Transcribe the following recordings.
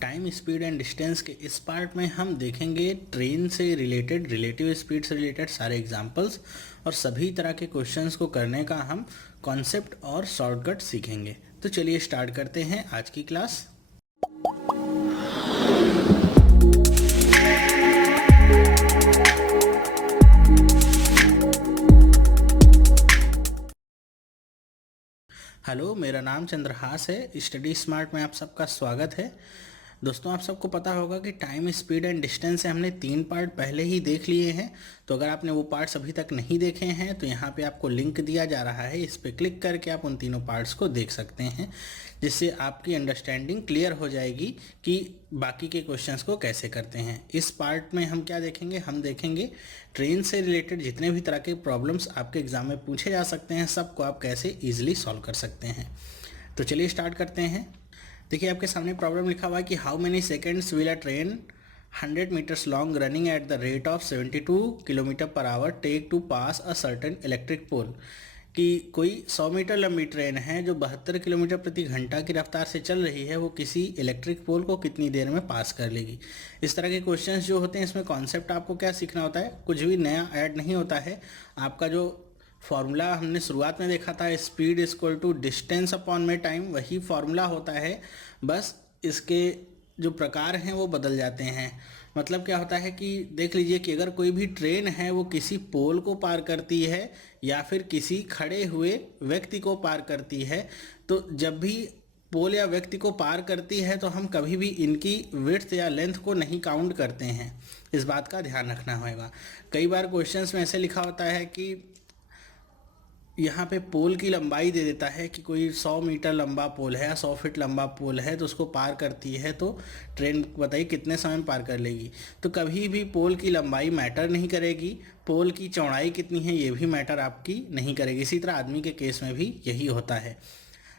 Time speed and distance के इस part में हम देखेंगे ट्रेन से रिलेटेड, रिलेटिव स्पीड से रिलेटेड सारे एग्जांपल्स और सभी तरह के क्वेश्चंस को करने का हम कॉन्सेप्ट और शॉर्टकट सीखेंगे। तो चलिए स्टार्ट करते हैं आज की क्लास। हेलो, मेरा नाम चंद्रहास है। स्टडी स्मार्ट में आप सबका स्वागत है। दोस्तों, आप सबको पता होगा कि टाइम, स्पीड एंड डिस्टेंस से हमने 3 पार्ट पहले ही देख लिए हैं। तो अगर आपने वो पार्ट्स अभी तक नहीं देखे हैं तो यहाँ पे आपको लिंक दिया जा रहा है, इस पर क्लिक करके आप उन तीनों पार्ट्स को देख सकते हैं, जिससे आपकी अंडरस्टैंडिंग क्लियर हो जाएगी कि बाकी के क्वेश्चंस को कैसे करते हैं। इस पार्ट में हम क्या देखेंगे? हम देखेंगे ट्रेन से रिलेटेड जितने भी तरह के प्रॉब्लम्स आपके एग्जाम में पूछे जा सकते हैं, सबको आप कैसे ईजिली सॉल्व कर सकते हैं। तो चलिए स्टार्ट करते हैं। देखिए, आपके सामने प्रॉब्लम लिखा हुआ है कि how many seconds will a train 100 metres long running at the rate of 72 kilometre per hour take to pass a certain electric pole. कि कोई 100 मीटर लंबी ट्रेन है जो 72 किलोमीटर प्रति घंटा की रफ्तार से चल रही है, वो किसी इलेक्ट्रिक पोल को कितनी देर में पास कर लेगी। इस तरह के क्वेश्चंस जो होते हैं, इसमें कॉन्सेप्ट आपको क्या सीखना होता है, कुछ भी नया ऐड नहीं होता है। आपका जो फॉर्मूला हमने शुरुआत में देखा था, speed equal to distance upon में टाइम, वही फॉर्मूला होता है, बस इसके जो प्रकार हैं वो बदल जाते हैं। मतलब क्या होता है कि देख लीजिए कि अगर कोई भी ट्रेन है वो किसी पोल को पार करती है या फिर किसी खड़े हुए व्यक्ति को पार करती है, तो जब भी पोल या व्यक्ति को पार करती है तो हम कभी भी इनकी विड्थ या लेंथ को नहीं काउंट करते हैं। इस बात का ध्यान रखना होगा। कई बार क्वेश्चंस में ऐसे लिखा होता है कि यहाँ पे पोल की लंबाई दे देता है कि कोई 100 मीटर लंबा पोल है या 100 फीट लंबा पोल है, तो उसको पार करती है तो ट्रेन बताइए कितने समय में पार कर लेगी। तो कभी भी पोल की लंबाई मैटर नहीं करेगी, पोल की चौड़ाई कितनी है ये भी मैटर आपकी नहीं करेगी। इसी तरह आदमी के केस में भी यही होता है।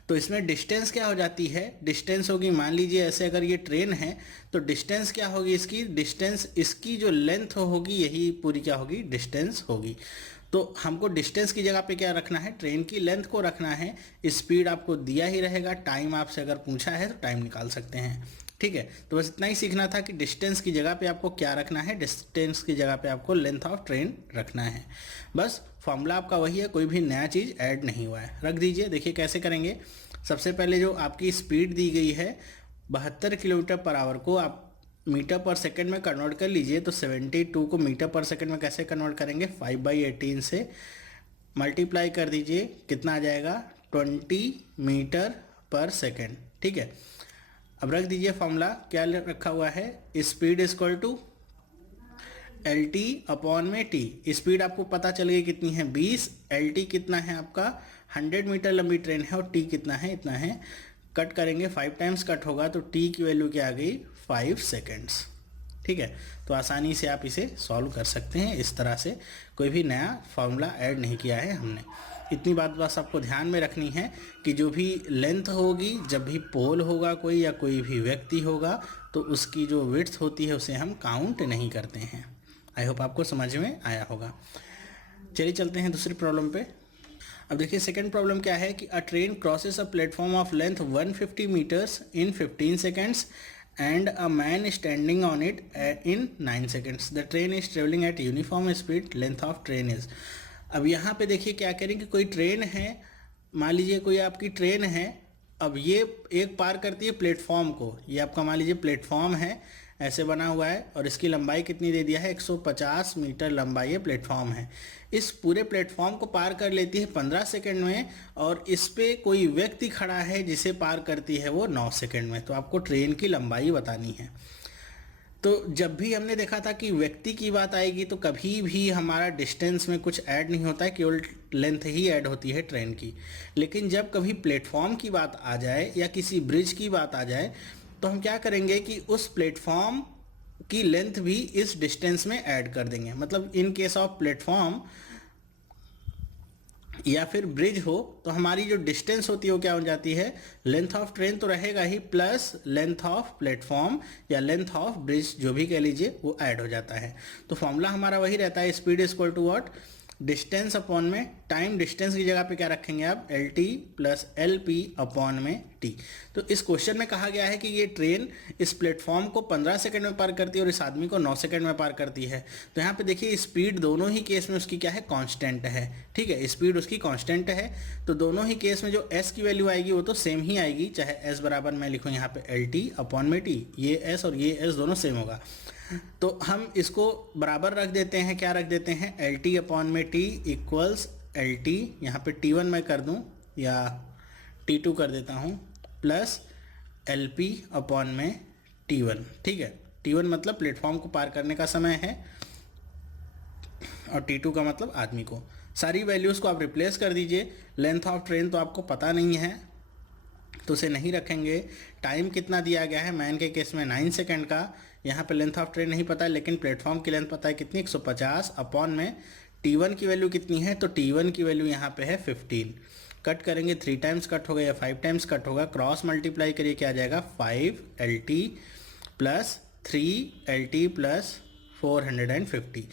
तो इसमें डिस्टेंस क्या हो जाती है? डिस्टेंस होगी, मान लीजिए ऐसे अगर ये ट्रेन है तो डिस्टेंस क्या होगी इसकी? डिस्टेंस, इसकी जो लेंथ होगी यही पूरी क्या होगी? डिस्टेंस होगी। तो हमको डिस्टेंस की जगह पे क्या रखना है? ट्रेन की लेंथ को रखना है। स्पीड आपको दिया ही रहेगा, टाइम आपसे अगर पूछा है तो टाइम निकाल सकते हैं। ठीक है, तो बस इतना ही सीखना था कि डिस्टेंस की जगह पे आपको क्या रखना है। डिस्टेंस की जगह पे आपको लेंथ ऑफ ट्रेन रखना है। बस फॉर्मूला आपका वही है, कोई भी नया चीज़ ऐड नहीं हुआ है। रख दीजिए। देखिए कैसे करेंगे। सबसे पहले जो आपकी स्पीड दी गई है 72 किलोमीटर पर आवर को आप मीटर पर सेकंड में कन्वर्ट कर लीजिए। तो 72 को मीटर पर सेकंड में कैसे कन्वर्ट करेंगे? 5/18 से मल्टीप्लाई कर दीजिए, कितना आ जाएगा? 20 मीटर पर सेकंड। ठीक है, अब रख दीजिए फॉर्मूला। क्या रखा हुआ है? Speed equal to LT upon में T। स्पीड आपको पता चल गई कितनी है? 20। LT कितना है आपका? 100 मीटर लंबी ट्रेन है और T कितना है? इतना है। कट करेंगे, 5 टाइम्स कट होगा तो T की वैल्यू क्या आ गई? 5 सेकेंड्स। ठीक है, तो आसानी से आप इसे सॉल्व कर सकते हैं। इस तरह से कोई भी नया फार्मूला ऐड नहीं किया है हमने। इतनी बात बस आपको ध्यान में रखनी है कि जो भी लेंथ होगी, जब भी पोल होगा कोई या कोई भी व्यक्ति होगा, तो उसकी जो विड्थ होती है उसे हम काउंट नहीं करते हैं। आई होप आपको समझ में आया होगा। चलिए चलते हैं दूसरी प्रॉब्लम पे। अब देखिए सेकंड प्रॉब्लम क्या है कि a train crosses a platform of length 150 metres in 15 seconds and a man standing on it in 9 seconds. The train is traveling at uniform speed. Length of train is. अब यहाँ पे देखिए क्या करेंगे, कोई ट्रेन है, मान लीजिए कोई आपकी ट्रेन है। अब ये एक पार करती है प्लेटफॉर्म को। ये आपका मान लीजिए प्लेटफॉर्म है, ऐसे बना हुआ है और इसकी लंबाई कितनी दे दिया है? 150 मीटर लंबाई ये प्लेटफॉर्म है। इस पूरे प्लेटफॉर्म को पार कर लेती है 15 सेकंड में और इस पे कोई व्यक्ति खड़ा है जिसे पार करती है वो 9 सेकंड में। तो आपको ट्रेन की लंबाई बतानी है। तो जब भी हमने देखा था कि व्यक्ति की बात आएगी तो कभी भी हमारा डिस्टेंस में कुछ ऐड नहीं होता है, केवल लेंथ ही ऐड होती है ट्रेन की। लेकिन जब कभी प्लेटफॉर्म की बात आ जाए या किसी ब्रिज की बात आ जाए तो हम क्या करेंगे कि उस प्लेटफॉर्म की लेंथ भी इस डिस्टेंस में ऐड कर देंगे। मतलब इन केस ऑफ प्लेटफॉर्म या फिर ब्रिज हो तो हमारी जो डिस्टेंस होती है वो क्या हो जाती है? लेंथ ऑफ ट्रेन तो रहेगा ही, प्लस लेंथ ऑफ प्लेटफॉर्म या लेंथ ऑफ ब्रिज जो भी कह लीजिए वो ऐड हो जाता है। तो फॉर्मूला हमारा वही रहता है, speed equal to what? Distance upon में टाइम, डिस्टेंस की जगह पे क्या रखेंगे आप, L T plus L P upon में टी। तो इस क्वेश्चन में कहा गया है कि ये ट्रेन इस प्लेटफॉर्म को 15 सेकंड में पार करती है और इस आदमी को 9 सेकंड में पार करती है। तो यहाँ पे देखिए स्पीड दोनों ही केस में उसकी क्या है, कांस्टेंट है। ठीक है, स्पीड उसकी कांस्टेंट है, तो दोनों ही केस में जो एस की वैल्यू आएगी वो तो सेम ही आएगी, चाहे एस बराबर मैं लिखूँ यहाँ पे एल टी अपॉन में टी, ये एस और ये एस दोनों सेम होगा। तो हम इसको बराबर रख देते हैं, क्या रख देते हैं, एल टी अपॉन में टी इक्वल्स एल टी, यहाँ पे टी वन मैं कर दूँ या टी टू कर देता हूँ, प्लस एल पी अपॉन में टी वन। ठीक है, टी वन मतलब प्लेटफॉर्म को पार करने का समय है और टी टू का मतलब आदमी को। सारी वैल्यूज़ को आप रिप्लेस कर दीजिए। लेंथ ऑफ ट्रेन तो आपको पता नहीं है तो उसे नहीं रखेंगे। टाइम कितना दिया गया है, मैन के केस में 9 सेकंड का, यहाँ पे लेंथ ऑफ ट्रेन नहीं पता है लेकिन प्लेटफॉर्म की लेंथ पता है कितनी, 150 अपॉन में T1 की वैल्यू कितनी है, तो T1 की वैल्यू यहाँ पे है 15। कट करेंगे 3 टाइम्स कट होगा या 5 टाइम्स कट होगा, क्रॉस मल्टीप्लाई करिए क्या आ जाएगा, 5LT प्लस 3LT प्लस 450।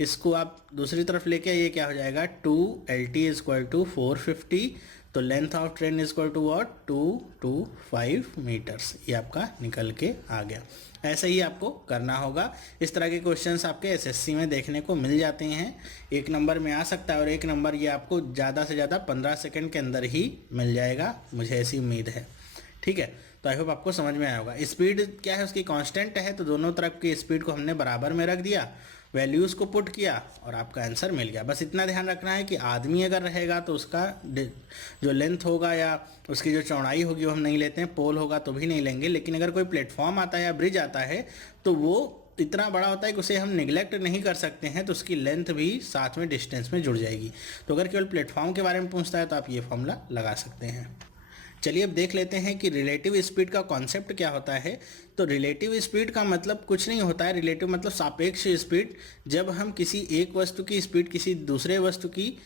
इसको आप दूसरी तरफ लेके आइए, क्या हो जाएगा, 2LT इज इक्वल टू 450। तो length of train is equal to what, 225 metres. ये आपका निकल के आ गया। ऐसे ही आपको करना होगा। इस तरह के क्वेश्चंस आपके एसएससी में देखने को मिल जाते हैं। 1 नंबर में आ सकता है और 1 नंबर ये आपको ज़्यादा से ज़्यादा 15 सेकंड के अंदर ही मिल जाएगा, मुझे ऐसी उम्मीद है। ठीक है, तो आई होप आपको समझ में आया होगा। स्पीड क्या है, उसकी कांस्टेंट है, तो दोनों तरफ की स्पीड को हमने बराबर में रख दिया, वैल्यूज़ को पुट किया और आपका आंसर मिल गया। बस इतना ध्यान रखना है कि आदमी अगर रहेगा तो उसका जो लेंथ होगा या उसकी जो चौड़ाई होगी वो हम नहीं लेते हैं, पोल होगा तो भी नहीं लेंगे। लेकिन अगर कोई प्लेटफॉर्म आता है या ब्रिज आता है तो वो इतना बड़ा होता है कि उसे हम निगलेक्ट नहीं कर सकते हैं, तो उसकी लेंथ भी साथ में डिस्टेंस में जुड़ जाएगी। तो अगर केवल प्लेटफॉर्म के बारे में पूछता है तो आप ये फॉर्मूला लगा सकते हैं। चलिए अब देख लेते हैं कि रिलेटिव स्पीड का कॉन्सेप्ट क्या होता है। तो रिलेटिव स्पीड का मतलब कुछ नहीं होता है, रिलेटिव मतलब सापेक्ष स्पीड। जब हम किसी एक वस्तु की स्पीड किसी दूसरे वस्तु की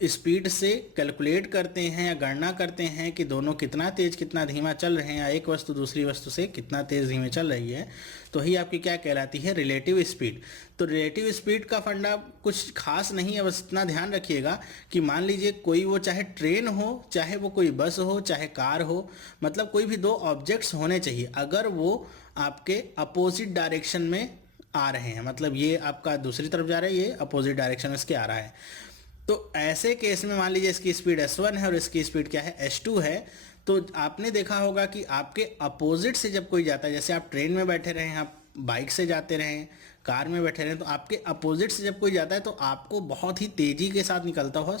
स्पीड से कैलकुलेट करते हैं या गणना करते हैं कि दोनों कितना तेज़ कितना धीमा चल रहे हैं, या एक वस्तु दूसरी वस्तु से कितना तेज़ धीमे चल रही है, तो ही आपकी क्या कहलाती है, रिलेटिव स्पीड। तो रिलेटिव स्पीड का फंडा कुछ खास नहीं है, बस इतना ध्यान रखिएगा कि मान लीजिए कोई वो चाहे ट्रेन हो, चाहे वो कोई बस हो, चाहे कार हो, मतलब कोई भी 2 ऑब्जेक्ट्स होने चाहिए। अगर वो आपके अपोजिट डायरेक्शन में आ रहे हैं, मतलब ये आपका दूसरी तरफ जा रहा है, ये अपोजिट डायरेक्शन में इसके आ रहा है, तो ऐसे केस में मान लीजिए इसकी स्पीड S1 है और इसकी स्पीड क्या है, S2 है। तो आपने देखा होगा कि आपके अपोजिट से जब कोई जाता है, जैसे आप ट्रेन में बैठे रहें, आप बाइक से जाते रहें, कार में बैठे रहें, तो आपके अपोजिट से जब कोई जाता है तो आपको बहुत ही तेज़ी के साथ निकलता हुआ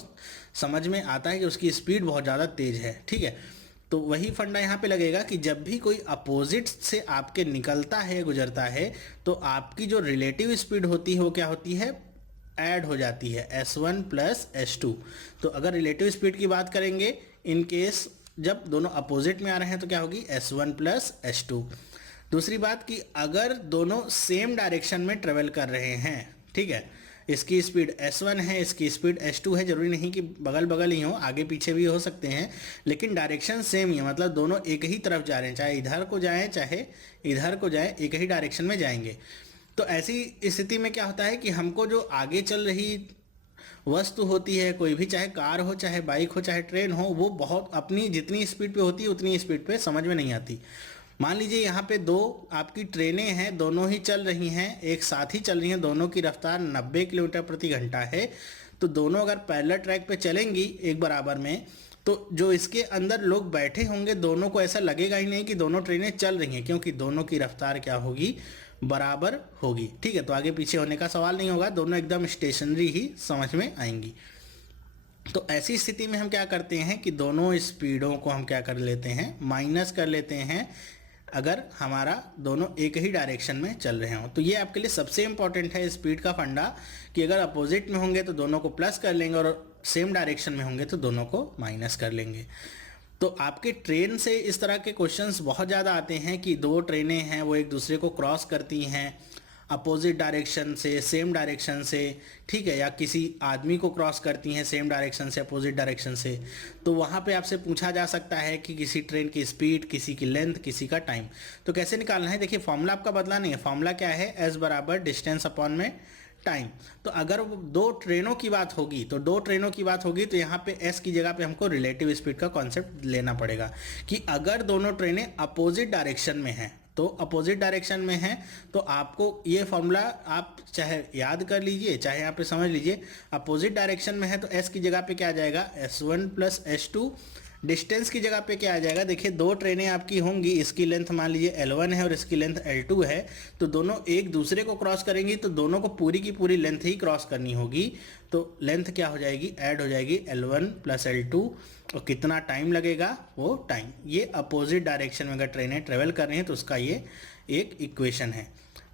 समझ में आता है कि उसकी स्पीड बहुत ज़्यादा तेज़ है। ठीक है, तो वही फंडा यहाँ पे लगेगा कि जब भी कोई अपोजिट से आपके निकलता है, गुजरता है, तो आपकी जो रिलेटिव स्पीड होती है वो क्या होती है, ऐड हो जाती है, S1 प्लस S2। तो अगर रिलेटिव स्पीड की बात करेंगे, इन केस जब दोनों अपोजिट में आ रहे हैं तो क्या होगी, S1 प्लस S2। दूसरी बात कि अगर दोनों सेम डायरेक्शन में ट्रेवल कर रहे हैं, ठीक है, इसकी स्पीड S1 है, इसकी स्पीड S2 है, जरूरी नहीं कि बगल बगल ही हो, आगे पीछे भी हो सकते हैं, लेकिन डायरेक्शन सेम ही है, मतलब दोनों एक ही तरफ जा रहे हैं, चाहे इधर को जाएं चाहे इधर को जाएं, एक ही डायरेक्शन में जाएंगे। तो ऐसी स्थिति में क्या होता है कि हमको जो आगे चल रही वस्तु होती है, कोई भी, चाहे कार हो, चाहे बाइक हो, चाहे ट्रेन हो, वो बहुत अपनी जितनी स्पीड पे होती है उतनी स्पीड पे समझ में नहीं आती। मान लीजिए यहाँ पे 2 आपकी ट्रेनें हैं, दोनों ही चल रही हैं, एक साथ ही चल रही हैं, दोनों की रफ्तार 90 किलोमीटर प्रति घंटा है। तो दोनों अगर पैरेलल ट्रैक पे चलेंगी एक बराबर में, तो जो इसके अंदर लोग बैठे होंगे दोनों को ऐसा लगेगा ही नहीं कि दोनों ट्रेनें चल रही हैं, क्योंकि दोनों की रफ्तार क्या होगी, बराबर होगी। ठीक है, तो आगे पीछे होने का सवाल नहीं होगा, दोनों एकदम स्टेशनरी ही समझ में आएंगी। तो ऐसी स्थिति में हम क्या करते हैं कि दोनों स्पीडों को हम क्या कर लेते हैं, माइनस कर लेते हैं, अगर हमारा दोनों एक ही डायरेक्शन में चल रहे हों। तो ये आपके लिए सबसे इंपॉर्टेंट है स्पीड का फंडा, कि अगर अपोजिट में होंगे तो दोनों को प्लस कर लेंगे और सेम डायरेक्शन में होंगे तो दोनों को माइनस कर लेंगे। तो आपके ट्रेन से इस तरह के क्वेश्चंस बहुत ज़्यादा आते हैं कि 2 ट्रेनें हैं, वो एक दूसरे को क्रॉस करती हैं अपोजिट डायरेक्शन से, सेम डायरेक्शन से, ठीक है, या किसी आदमी को क्रॉस करती हैं सेम डायरेक्शन से, अपोजिट डायरेक्शन से। तो वहाँ पे आपसे पूछा जा सकता है कि किसी ट्रेन की स्पीड, किसी की लेंथ, किसी का टाइम। तो कैसे निकालना है, देखिए फॉर्मूला आपका बदला नहीं है। फॉर्मूला क्या है, S बराबर डिस्टेंस अपॉन में टाइम। तो अगर दो ट्रेनों की बात होगी तो यहाँ पे एस की जगह पे हमको रिलेटिव स्पीड का कॉन्सेप्ट लेना पड़ेगा कि अगर दोनों ट्रेनें अपोजिट डायरेक्शन में हैं, तो अपोजिट डायरेक्शन में है तो आपको ये फॉर्मूला आप चाहे याद कर लीजिए चाहे यहाँ पे समझ लीजिए। अपोजिट डायरेक्शन में है तो एस की जगह पे क्या आ जाएगा, S1 प्लस S2। डिस्टेंस की जगह पे क्या आ जाएगा, देखिए दो ट्रेनें आपकी होंगी, इसकी लेंथ मान लीजिए L1 है और इसकी लेंथ L2 है, तो दोनों एक दूसरे को क्रॉस करेंगी तो दोनों को पूरी की पूरी लेंथ ही क्रॉस करनी होगी। तो लेंथ क्या हो जाएगी, ऐड हो जाएगी L1 प्लस L2। और कितना टाइम लगेगा, वो टाइम। ये अपोजिट डायरेक्शन में अगर ट्रेनें ट्रेवल कर रही हैं तो उसका ये एक इक्वेशन है।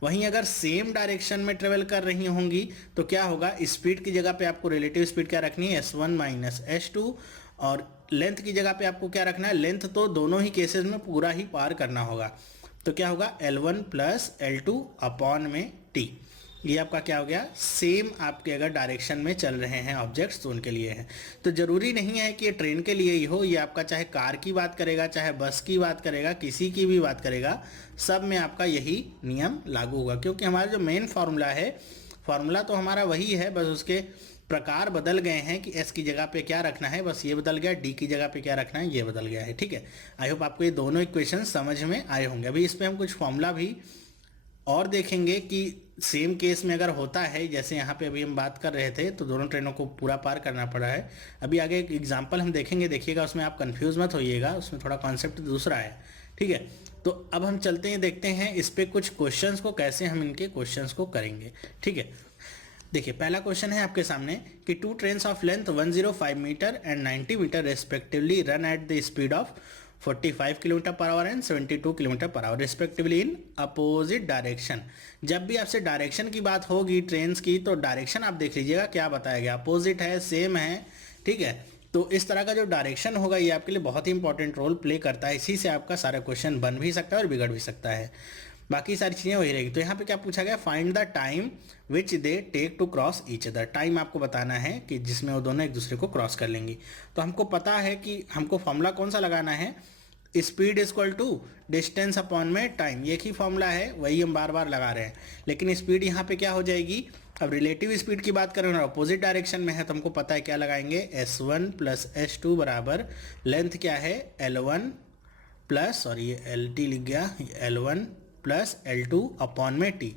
वहीं अगर सेम डायरेक्शन में ट्रेवल कर रही होंगी तो क्या होगा, स्पीड की जगह पे आपको रिलेटिव स्पीड क्या रखनी है, S1 माइनस S2। और लेंथ की जगह पे आपको क्या रखना है, लेंथ तो दोनों ही केसेस में पूरा ही पार करना होगा। तो क्या होगा, L1 प्लस L2 अपॉन में T। ये आपका क्या हो गया, सेम आपके अगर डायरेक्शन में चल रहे हैं ऑब्जेक्ट्स तो उनके लिए है। तो ज़रूरी नहीं है कि ये ट्रेन के लिए ही हो, ये आपका चाहे कार की बात करेगा, चाहे बस की बात करेगा, किसी की भी बात करेगा, सब में आपका यही नियम लागू होगा। क्योंकि हमारा जो मेन फार्मूला है, फार्मूला तो हमारा वही है, बस उसके प्रकार बदल गए हैं कि एस की जगह पे क्या रखना है, बस ये बदल गया, डी की जगह पे क्या रखना है ये बदल गया है। ठीक है, आई होप आपको ये दोनों इक्वेशन समझ में आए होंगे। अभी इस पर हम कुछ फॉर्मूला भी और देखेंगे कि सेम केस में अगर होता है, जैसे यहाँ पे अभी हम बात कर रहे थे तो दोनों ट्रेनों को पूरा पार करना पड़ा है। अभी आगे एक एग्जाम्पल हम देखेंगे, देखिएगा उसमें आप कंफ्यूज मत होइएगा, उसमें थोड़ा कॉन्सेप्ट दूसरा है। ठीक है, तो अब हम चलते हैं, देखते हैं इस पे कुछ क्वेश्चंस को, कैसे हम इनके क्वेश्चंस को करेंगे। ठीक है, देखिए पहला क्वेश्चन है आपके सामने कि two trains of length 105 metre and 90 metre respectively run at the speed of 45 kilometre per hour and 72 kilometre per hour respectively in opposite direction. जब भी आपसे डायरेक्शन की बात होगी ट्रेन्स की तो डायरेक्शन आप देख लीजिएगा क्या बताया गया, अपोजिट है, सेम है। ठीक है, तो इस तरह का जो डायरेक्शन होगा ये आपके लिए बहुत ही इंपॉर्टेंट रोल प्ले करता है। इसी से आपका सारा क्वेश्चन बन भी सकता है और बिगड़ भी सकता है, बाकी सारी चीज़ें वही रहेगी। तो यहाँ पे क्या पूछा गया, find the time which they take to cross each other. Time आपको बताना है कि जिसमें वो दोनों एक दूसरे को क्रॉस कर लेंगी। तो हमको पता है कि हमको फॉर्मूला कौन सा लगाना है, speed equal to distance upon में टाइम। एक ही फॉर्मूला है, वही हम बार बार लगा रहे हैं, लेकिन स्पीड यहाँ पे क्या हो जाएगी, अब रिलेटिव स्पीड की बात करें और अपोजिट डायरेक्शन में है तो हमको पता है क्या लगाएंगे, S1 प्लस S2 बराबर लेंथ क्या है, L1 प्लस, सॉरी ये LT लिख गया, L1 प्लस L2 अपॉन में T।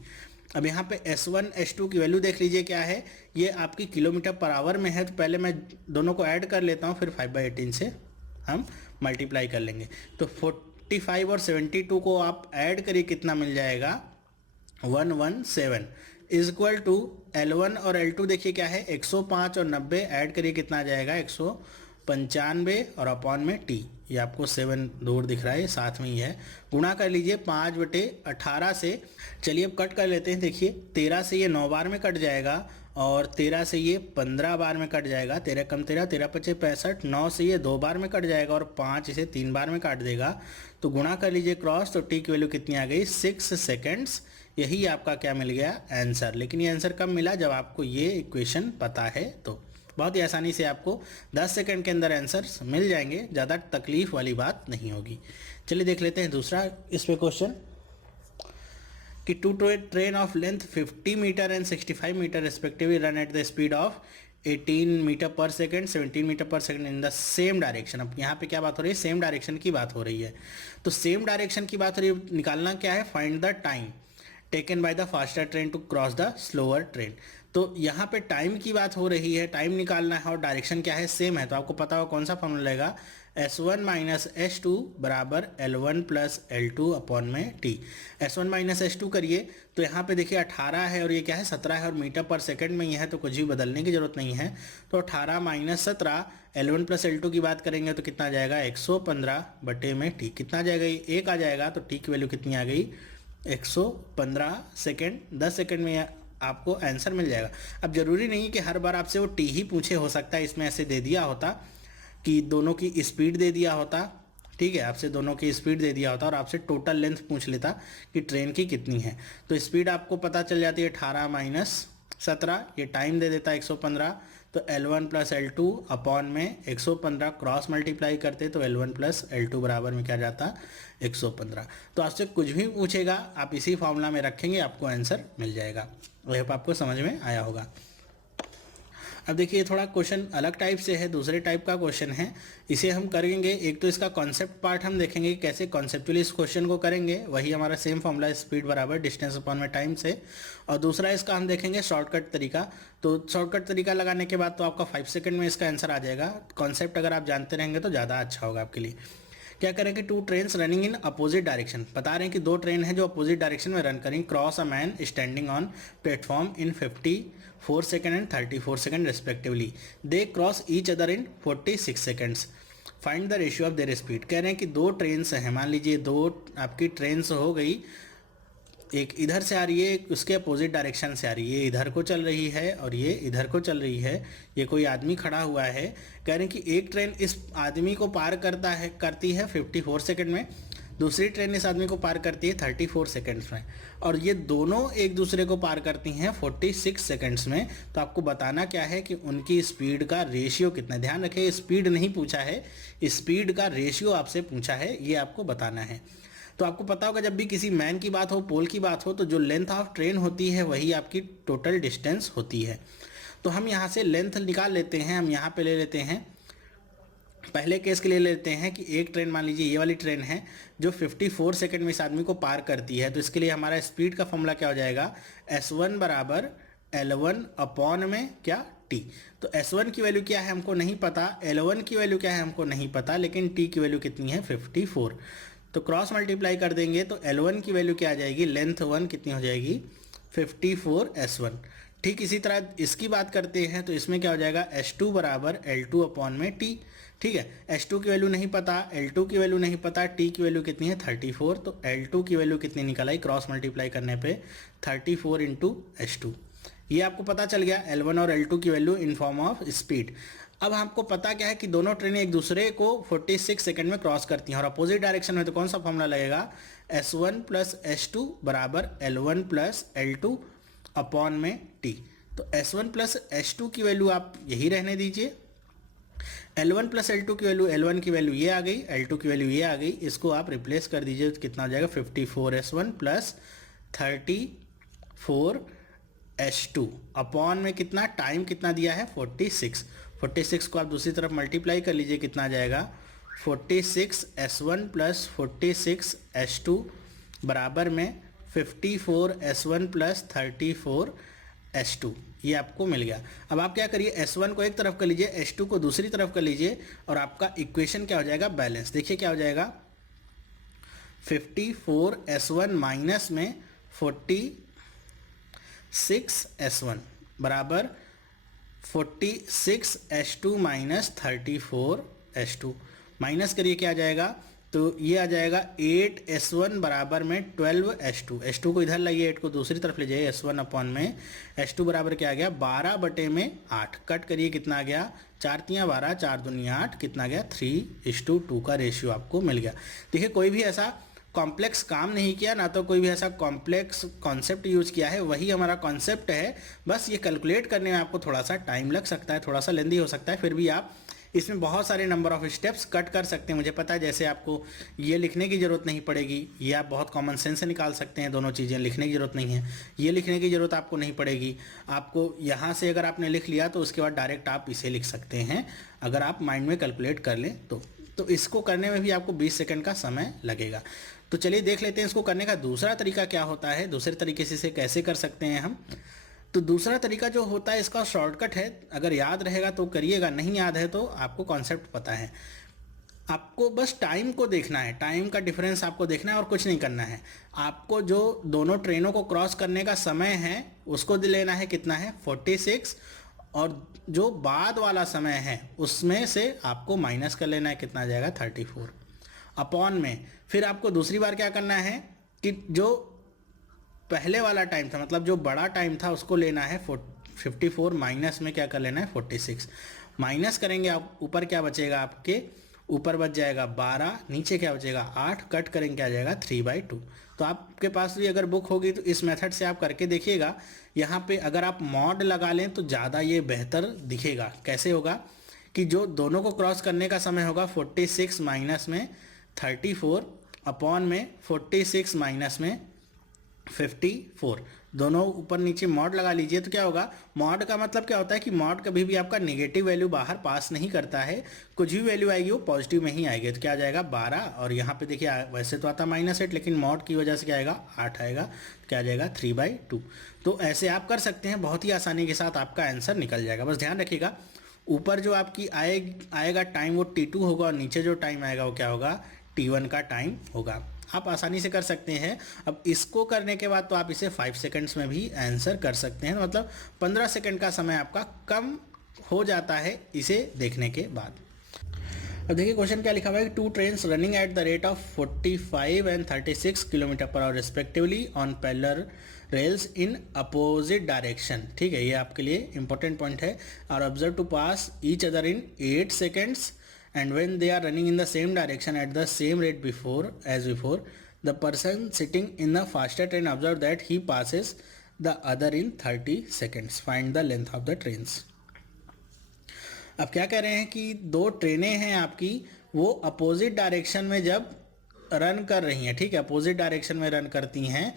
अब यहाँ पे S1 S2 की वैल्यू देख लीजिए क्या है, ये आपकी किलोमीटर पर आवर में है, तो पहले मैं दोनों को ऐड कर लेता हूँ, फिर 5/18 से हम मल्टीप्लाई कर लेंगे। तो 45 और 72 को आप ऐड करिए, कितना मिल जाएगा, 117 इज इक्वल टू L1 और L2 देखिए क्या है, 105 और 90 ऐड करिए कितना आ जाएगा, 195 और अपॉन में T। ये आपको 7 दूर दिख रहा है, साथ में ही है, गुणा कर लीजिए 5/18 से। चलिए अब कट कर लेते हैं, देखिए 13 से ये 9 बार में कट जाएगा और 13 से ये 15 बार में कट जाएगा, 13 कम 13, 13 पचे 65, 9 से ये 2 बार में कट जाएगा और 5 इसे 3 बार में काट देगा। तो गुणा कर लीजिए क्रॉस, तो टी की वैल्यू कितनी आ गई, 6 सेकेंड्स। यही आपका क्या मिल गया, आंसर। लेकिन ये आंसर कब मिला, जब आपको ये इक्वेशन पता है। तो बहुत ही आसानी से आपको 10 सेकंड के अंदर आंसर मिल जाएंगे, ज़्यादा तकलीफ वाली बात नहीं होगी। चलिए देख लेते हैं दूसरा इस पे क्वेश्चन कि two train of length 50 metre and 65 metre respectively run at the speed of 18 metre per second 17 metre per second in the same direction. अब यहाँ पे क्या बात हो रही है, सेम डायरेक्शन की बात हो रही है। तो सेम डायरेक्शन की बात हो रही है, निकालना क्या है, find the time taken by the faster train to cross the slower train. तो यहाँ पे टाइम की बात हो रही है, टाइम निकालना है और डायरेक्शन क्या है, सेम है। तो आपको पता होगा कौन सा फॉर्मूला लगेगा, S1 माइनस S2 बराबर L1 प्लस L2 अपॉन में T। S1 माइनस S2 करिए तो यहाँ पे देखिए 18 है और ये क्या है, 17 है और मीटर पर सेकंड में ये है, तो कुछ भी बदलने की जरूरत नहीं है। तो 18 माइनस 17, L1 प्लस L2 की बात करेंगे तो कितना आ जाएगा, 115 बटे में T कितना आ जाएगा, ये 1 आ जाएगा। तो T की वैल्यू कितनी आ गई, 115 सेकेंड, 10 सेकेंड में आपको आंसर मिल जाएगा। अब जरूरी नहीं कि हर बार आपसे वो टी ही पूछे, हो सकता है इसमें ऐसे दे दिया होता कि दोनों की स्पीड दे दिया होता। ठीक है, आपसे दोनों की स्पीड दे दिया होता और आपसे टोटल लेंथ पूछ लेता कि ट्रेन की कितनी है। तो स्पीड आपको पता चल जाती है 18 माइनस 17, ये टाइम दे देता है 115, तो L1 प्लस L2 अपॉन में 115 क्रॉस मल्टीप्लाई करते तो L1 प्लस L2 बराबर में क्या जाता 115। तो आपसे कुछ भी पूछेगा आप इसी फॉर्मूला में रखेंगे, आपको आंसर मिल जाएगा। आई होप आपको समझ में आया होगा। अब देखिए थोड़ा क्वेश्चन अलग टाइप से है, दूसरे टाइप का क्वेश्चन है, इसे हम करेंगे। एक तो इसका कॉन्सेप्ट पार्ट हम देखेंगे कैसे कॉन्सेप्चुअली इस क्वेश्चन को करेंगे, वही हमारा सेम फॉर्मूला स्पीड बराबर डिस्टेंस अपॉन में टाइम से। और दूसरा इसका हम देखेंगे शॉर्टकट तरीका। तो शॉर्टकट तरीका लगाने के बाद तो आपका 5 सेकंड में इसका आंसर आ जाएगा। कॉन्सेप्ट अगर आप जानते रहेंगे तो ज़्यादा अच्छा होगा आपके लिए। क्या करेंगे, 2 trains running in opposite direction. बता रहे हैं कि 2 ट्रेन है जो अपोजिट डायरेक्शन में रन करेंगे। Cross a man standing on platform in 54 second and 34 second respectively. They cross each other in 46 seconds. Find the ratio of their speed. कह रहे हैं कि 2 ट्रेन्स हैं, मान लीजिए 2 आपकी ट्रेन्स हो गई, एक इधर से आ रही है, एक उसके अपोजिट डायरेक्शन से आ रही है। ये इधर को चल रही है और ये इधर को चल रही है। ये कोई आदमी खड़ा हुआ है। कह रहे हैं कि एक ट्रेन इस आदमी को पार करती है 54 सेकंड में, दूसरी ट्रेन इस आदमी को पार करती है 34 सेकंड्स में, और ये दोनों एक दूसरे को पार करती हैं 46 सेकंड्स में। तो आपको बताना क्या है कि उनकी स्पीड का रेशियो कितना। ध्यान रखें, स्पीड नहीं पूछा है, स्पीड का रेशियो आपसे पूछा है, ये आपको बताना है। तो आपको पता होगा जब भी किसी मैन की बात हो, पोल की बात हो, तो जो लेंथ ऑफ ट्रेन होती है वही आपकी टोटल डिस्टेंस होती है। तो हम यहाँ से लेंथ निकाल लेते हैं। हम यहाँ पे ले लेते हैं, पहले केस के लिए लेते हैं कि एक ट्रेन, मान लीजिए ये वाली ट्रेन है जो 54 सेकंड में इस आदमी को पार करती है। तो इसके लिए हमारा स्पीड का फॉर्मूला क्या हो जाएगा, S1 बराबर L1 अपॉन में क्या T। तो S1 की वैल्यू क्या है हमको नहीं पता, L1 की वैल्यू क्या है हमको नहीं पता, लेकिन T की वैल्यू कितनी है 54। तो क्रॉस मल्टीप्लाई कर देंगे तो L1 की वैल्यू क्या आ जाएगी, लेंथ 1 कितनी हो जाएगी 54 S1। ठीक इसी तरह इसकी बात करते हैं तो इसमें क्या हो जाएगा, S2 बराबर L2 अपॉन में T। ठीक है, S2 की वैल्यू नहीं पता, L2 की वैल्यू नहीं पता, T की वैल्यू कितनी है 34। तो L2 की वैल्यू कितनी निकल आई क्रॉस मल्टीप्लाई करने पे 34 इंटू S2। ये आपको पता चल गया L1 और L2 की value in form of speed. अब आपको पता क्या है कि दोनों ट्रेनें एक दूसरे को 46 सेकंड में क्रॉस करती हैं और अपोजिट डायरेक्शन में, तो कौन सा फॉर्मूला लगेगा, S1 प्लस S2 बराबर L1 प्लस L2 अपॉन में T। तो S1 प्लस S2 की वैल्यू आप यही रहने दीजिए, L1 प्लस L2 की वैल्यू, L1 की वैल्यू ये आ गई, L2 की वैल्यू ये आ गई, इसको आप रिप्लेस कर दीजिए तो कितना हो जाएगा 54 S1 प्लस 34 S2 अपॉन में कितना, टाइम कितना दिया है 46। 46 को आप दूसरी तरफ मल्टीप्लाई कर लीजिए, कितना आ जाएगा 46 S1 प्लस 46 S2 बराबर में 54 S1 प्लस 34 S2। ये आपको मिल गया। अब आप क्या करिए, S1 को एक तरफ कर लीजिए, S2 को दूसरी तरफ कर लीजिए और आपका इक्वेशन क्या हो जाएगा, बैलेंस। देखिए क्या हो जाएगा, 54 S1 माइनस में 46 S1 बराबर 46 S2 माइनस 34 S2। माइनस करिए क्या आ जाएगा, तो ये आ जाएगा 8 S1 बराबर में 12 S2। S2 को इधर लाइए, 8 को दूसरी तरफ ले जाइए, S1 अपॉन में S2 बराबर क्या आ गया 12 बटे में 8। कट करिए कितना आ गया, 4 तियाँ 12, 4 दूनी 8, कितना आ गया 3:2 का रेशियो आपको मिल गया। देखिए कोई भी ऐसा कॉम्प्लेक्स काम नहीं किया, ना तो कोई भी ऐसा कॉम्प्लेक्स कॉन्सेप्ट यूज़ किया है, वही हमारा कॉन्सेप्ट है। बस ये कैलकुलेट करने में आपको थोड़ा सा टाइम लग सकता है, थोड़ा सा लेंदी हो सकता है, फिर भी आप इसमें बहुत सारे नंबर ऑफ स्टेप्स कट कर सकते हैं। मुझे पता है जैसे आपको ये लिखने की ज़रूरत नहीं पड़ेगी, ये आप बहुत कॉमन सेंस से निकाल सकते हैं, दोनों चीज़ें लिखने की ज़रूरत नहीं है। ये लिखने की ज़रूरत आपको नहीं पड़ेगी, आपको यहाँ से अगर आपने लिख लिया तो उसके बाद डायरेक्ट आप इसे लिख सकते हैं अगर आप माइंड में कैलकुलेट कर लें तो इसको करने में भी आपको 20 सेकंड का समय लगेगा। तो चलिए देख लेते हैं इसको करने का दूसरा तरीका क्या होता है, दूसरे तरीके से इसे कैसे कर सकते हैं हम। तो दूसरा तरीका जो होता है इसका शॉर्टकट है, अगर याद रहेगा तो करिएगा, नहीं याद है तो आपको कॉन्सेप्ट पता है। आपको बस टाइम को देखना है, टाइम का डिफरेंस आपको देखना है और कुछ नहीं करना है। आपको जो दोनों ट्रेनों को क्रॉस करने का समय है उसको लेना है, कितना है 46, और जो बाद वाला समय है उसमें से आपको माइनस कर लेना है, कितना आ जाएगा 34 अपॉन में। फिर आपको दूसरी बार क्या करना है कि जो पहले वाला टाइम था, मतलब जो बड़ा टाइम था, उसको लेना है 54 माइनस में क्या कर लेना है 46। माइनस करेंगे आप, ऊपर क्या बचेगा आपके, ऊपर बच जाएगा 12, नीचे क्या बचेगा 8, कट करेंगे क्या आ जाएगा 3/2। तो आपके पास भी अगर बुक होगी तो इस मेथड से आप करके देखिएगा। यहाँ पे अगर आप मॉड लगा लें तो ज़्यादा ये बेहतर दिखेगा। कैसे होगा कि जो दोनों को क्रॉस करने का समय होगा 46 माइनस में 34 अपॉन में 46 माइनस में 54, दोनों ऊपर नीचे मॉड लगा लीजिए। तो क्या होगा, मॉड का मतलब क्या होता है कि मॉड कभी भी आपका नेगेटिव वैल्यू बाहर पास नहीं करता है, कुछ भी वैल्यू आएगी वो पॉजिटिव में ही आएगी। तो क्या आ जाएगा 12, और यहाँ पे देखिए वैसे तो आता -8 लेकिन मॉड की वजह से क्या आएगा 8 आएगा। तो क्या आ जाएगा 3/2। तो ऐसे आप कर सकते हैं, बहुत ही आसानी के साथ आपका आंसर निकल जाएगा। बस ध्यान रखिएगा ऊपर जो आपकी आएगा टाइम वो T2 होगा, और नीचे जो टाइम आएगा वो क्या होगा T1 का टाइम होगा। आप आसानी से कर सकते हैं। अब इसको करने के बाद तो आप इसे 5 सेकंड्स में भी आंसर कर सकते हैं, मतलब 15 सेकंड का समय आपका कम हो जाता है इसे देखने के बाद। अब देखिए क्वेश्चन क्या लिखा हुआ है, 2 trains running at the rate of 45 and 36 kilometre per hour respectively on parallel rails in opposite direction. ठीक है, ये आपके लिए इंपॉर्टेंट पॉइंट है। और observe to pass each other in 8 seconds and when they are running in the same direction at the same rate as before, the person sitting in the faster train observe that he passes the other in 30 seconds. Find the length of the trains. अब क्या कह रहे हैं कि 2 ट्रेनें हैं आपकी, वो अपोजिट डायरेक्शन में जब रन कर रही हैं, ठीक है, अपोजिट डायरेक्शन में रन करती हैं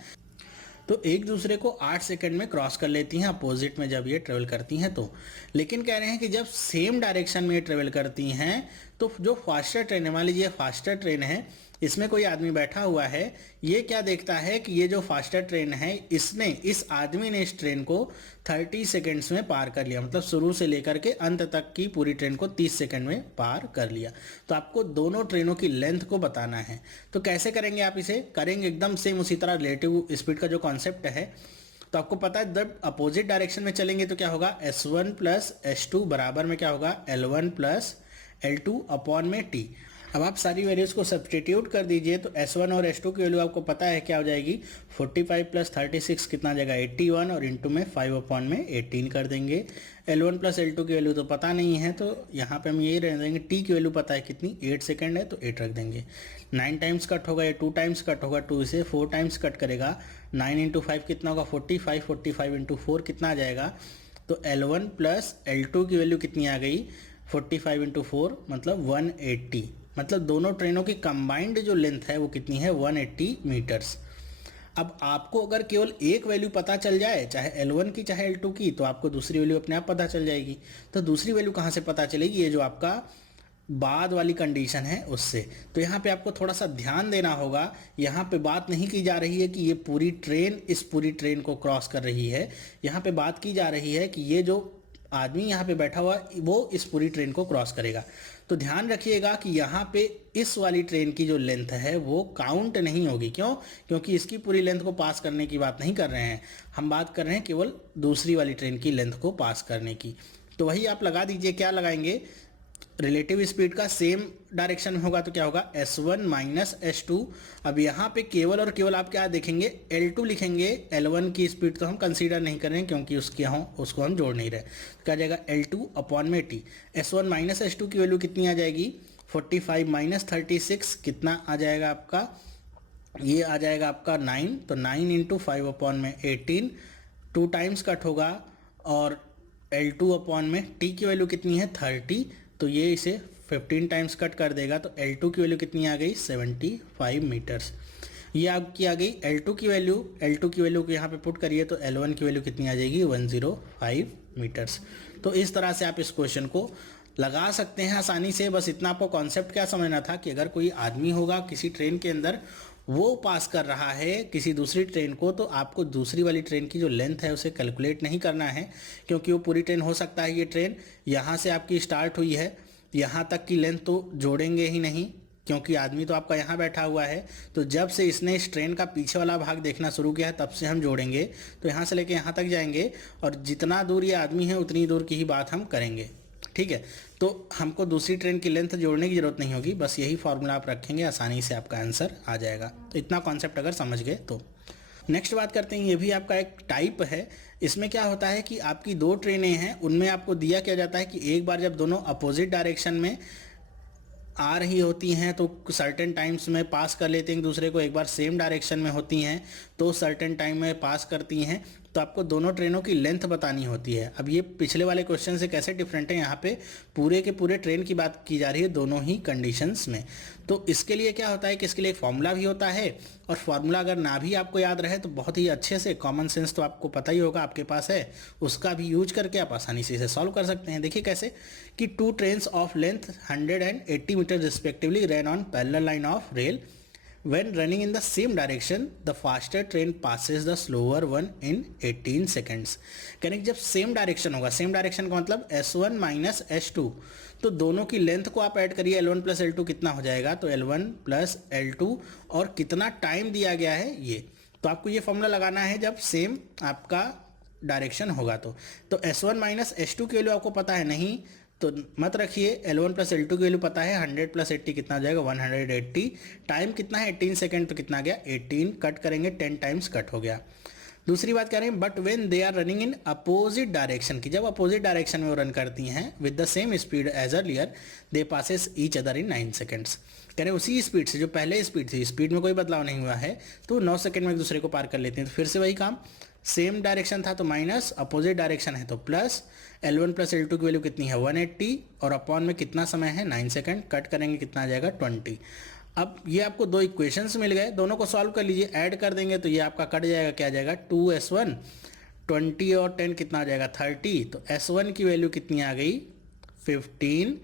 तो एक दूसरे को 8 सेकंड में क्रॉस कर लेती हैं अपोजिट में जब ये ट्रेवल करती हैं तो। लेकिन कह रहे हैं कि जब सेम डायरेक्शन में ये ट्रेवल करती हैं तो जो फास्टर ट्रेन है, मान लीजिए फास्टर ट्रेन है, इसमें कोई आदमी बैठा हुआ है, ये क्या देखता है कि ये जो फास्टर ट्रेन है इस आदमी ने इस ट्रेन को 30 सेकेंड्स में पार कर लिया, मतलब शुरू से लेकर के अंत तक की पूरी ट्रेन को 30 सेकेंड में पार कर लिया। तो आपको दोनों ट्रेनों की लेंथ को बताना है। तो कैसे करेंगे, आप इसे करेंगे एकदम सेम उसी तरह रिलेटिव स्पीड का जो कॉन्सेप्ट है। तो आपको पता है जब अपोजिट डायरेक्शन में चलेंगे तो क्या होगा, S1 प्लस S2 बराबर में क्या होगा L1 प्लस L2 अपॉन में T। अब आप सारी वैल्यूज़ को सब्स्टिट्यूट कर दीजिए तो S1 और S2 की वैल्यू आपको पता है क्या हो जाएगी, 45 प्लस 36 कितना आ जाएगा 81, और इंटू में 5 अपॉन में 18 कर देंगे। L1 प्लस L2 की वैल्यू तो पता नहीं है तो यहाँ पे हम यही रह देंगे। T की वैल्यू पता है कितनी 8 सेकेंड है तो 8 रख देंगे। 9 टाइम्स कट होगा, ये 2 टाइम्स कट होगा, 2 इसे 4 टाइम्स कट करेगा। 9 इंटू 5 कितना होगा 45, 45 इंटू 4 कितना आ जाएगा, तो L1 प्लस L2 की वैल्यू कितनी आ गई 45 इंटू 4 मतलब 180, मतलब दोनों ट्रेनों की कंबाइंड जो लेंथ है वो कितनी है 180 मीटर्स। अब आपको अगर केवल एक वैल्यू पता चल जाए, चाहे L1 की चाहे L2 की, तो आपको दूसरी वैल्यू अपने आप पता चल जाएगी। तो दूसरी वैल्यू कहाँ से पता चलेगी, ये जो आपका बाद वाली कंडीशन है उससे। तो यहाँ पे आपको थोड़ा सा ध्यान देना होगा, यहाँ पे बात नहीं की जा रही है कि ये पूरी ट्रेन इस पूरी ट्रेन को क्रॉस कर रही है, यहाँ पे बात की जा रही है कि ये जो आदमी यहाँ पे बैठा हुआ वो इस पूरी ट्रेन को क्रॉस करेगा। तो ध्यान रखिएगा कि यहाँ पे इस वाली ट्रेन की जो लेंथ है वो काउंट नहीं होगी। क्यों? क्योंकि इसकी पूरी लेंथ को पास करने की बात नहीं कर रहे हैं, हम बात कर रहे हैं केवल दूसरी वाली ट्रेन की लेंथ को पास करने की। तो वही आप लगा दीजिए, क्या लगाएंगे, रिलेटिव स्पीड का सेम डायरेक्शन में होगा तो क्या होगा S1 माइनस S2। अब यहाँ पे केवल और केवल आप क्या देखेंगे L2 लिखेंगे, L1 की स्पीड तो हम कंसीडर नहीं कर रहे हैं क्योंकि उसको हम जोड़ नहीं रहे। तो क्या जाएगा L2 अपॉन में T। S1 माइनस S2 की वैल्यू कितनी आ जाएगी 45 माइनस 36 कितना आ जाएगा आपका, ये आ जाएगा आपका 9, तो 9 इंटू 5 अपॉन में 18, 2 टाइम्स कट होगा, और L2 अपॉन में T की वैल्यू कितनी है 30, तो ये इसे 15 टाइम्स कट कर देगा। तो L2 की वैल्यू कितनी आ गई 75 मीटर्स। ये आपकी आ गई L2 की वैल्यू को यहाँ पे पुट करिए तो L1 की वैल्यू कितनी आ जाएगी 105 मीटर्स। तो इस तरह से आप इस क्वेश्चन को लगा सकते हैं आसानी से। बस इतना आपको कॉन्सेप्ट क्या समझना था कि अगर कोई आदमी होगा किसी ट्रेन के अंदर, वो पास कर रहा है किसी दूसरी ट्रेन को, तो आपको दूसरी वाली ट्रेन की जो लेंथ है उसे कैलकुलेट नहीं करना है, क्योंकि वो पूरी ट्रेन हो सकता है ये ट्रेन यहाँ से आपकी स्टार्ट हुई है, यहाँ तक की लेंथ तो जोड़ेंगे ही नहीं क्योंकि आदमी तो आपका यहाँ बैठा हुआ है। तो जब से इसने इस ट्रेन का पीछे वाला भाग देखना शुरू किया है तब से हम जोड़ेंगे, तो यहाँ से लेके यहाँ तक जाएंगे और जितना दूर ये आदमी है उतनी दूर की ही बात हम करेंगे। ठीक है, तो हमको दूसरी ट्रेन की लेंथ जोड़ने की ज़रूरत नहीं होगी, बस यही फॉर्मूला आप रखेंगे, आसानी से आपका आंसर आ जाएगा। तो इतना कॉन्सेप्ट अगर समझ गए तो नेक्स्ट बात करते हैं, ये भी आपका एक टाइप है। इसमें क्या होता है कि आपकी 2 ट्रेनें हैं, उनमें आपको दिया क्या जाता है कि एक बार जब दोनों अपोजिट डायरेक्शन में आ रही होती हैं तो सर्टेन टाइम्स में पास कर लेते हैं एक दूसरे को, एक बार सेम डायरेक्शन में होती हैं तो सर्टेन टाइम में पास करती हैं। तो आपको दोनों ट्रेनों की लेंथ बतानी होती है। अब ये पिछले वाले क्वेश्चन से कैसे डिफरेंट है, यहाँ पे पूरे के पूरे ट्रेन की बात की जा रही है दोनों ही कंडीशंस में। तो इसके लिए क्या होता है कि इसके लिए एक फॉर्मूला भी होता है, और फॉर्मूला अगर ना भी आपको याद रहे तो बहुत ही अच्छे से कॉमन सेंस तो आपको पता ही होगा, आपके पास है, उसका भी यूज करके आप आसानी से इसे सॉल्व कर सकते हैं। देखिए कैसे कि two trains of length 100 and 80 metre respectively run on parallel line of rail. When running in the same direction, the faster train passes the slower one in 18 seconds. यानी कि जब सेम डायरेक्शन होगा, सेम डायरेक्शन का मतलब S1 minus S2, तो दोनों की length को आप ऐड करिए, L1 प्लस L2 कितना हो जाएगा, तो L1 प्लस L2, और कितना टाइम दिया गया है ये, तो आपको ये फॉर्मूला लगाना है जब सेम आपका डायरेक्शन होगा। तो S1 माइनस S2 की वैल्यू आपको पता है नहीं तो मत रखिए, L1 प्लस L2 की वैल्यू पता है, 100 प्लस 80 कितना हो जाएगा, 180। टाइम कितना है 18 सेकेंड, तो कितना गया 18, कट करेंगे 10 टाइम्स कट हो गया। दूसरी बात कह रहे हैं but when they are running in opposite direction, की जब अपोजिट डायरेक्शन में वो रन करती हैं with the same speed as earlier they passes each other in 9 seconds. कह रहे हैं उसी स्पीड से जो पहले स्पीड थी, स्पीड में कोई बदलाव नहीं हुआ है, तो 9 सेकेंड में एक दूसरे को पार कर लेते हैं। तो फिर से वही काम, सेम डायरेक्शन था तो माइनस, अपोजिट डायरेक्शन है तो प्लस, L1 प्लस L2 की वैल्यू कितनी है 180, और अपॉन में कितना समय है 9 सेकेंड, कट करेंगे कितना आ जाएगा 20। अब ये आपको दो इक्वेशंस मिल गए, दोनों को सॉल्व कर लीजिए, ऐड कर देंगे तो ये आपका कट जाएगा, क्या आ जाएगा 2S1, 20 और 10 कितना आ जाएगा 30। तो S1 की वैल्यू कितनी आ गई 15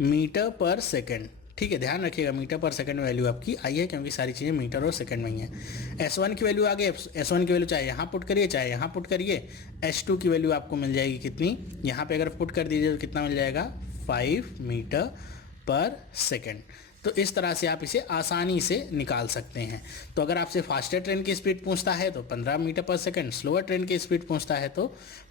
मीटर पर सेकेंड। ठीक है, ध्यान रखिएगा मीटर पर सेकंड वैल्यू आपकी आई है, क्योंकि सारी चीज़ें मीटर और सेकंड में ही है। S1 की वैल्यू आ गई, S1 की वैल्यू चाहे यहाँ पुट करिए चाहे यहाँ पुट करिए। S2 की वैल्यू आपको मिल जाएगी कितनी, यहाँ पे अगर पुट कर दीजिए तो कितना मिल जाएगा 5 मीटर पर सेकेंड। तो इस तरह से आप इसे आसानी से निकाल सकते हैं। तो अगर आपसे फास्टर ट्रेन की स्पीड पूछता है तो 15 मीटर पर सेकंड, स्लोअर ट्रेन की स्पीड पूछता है तो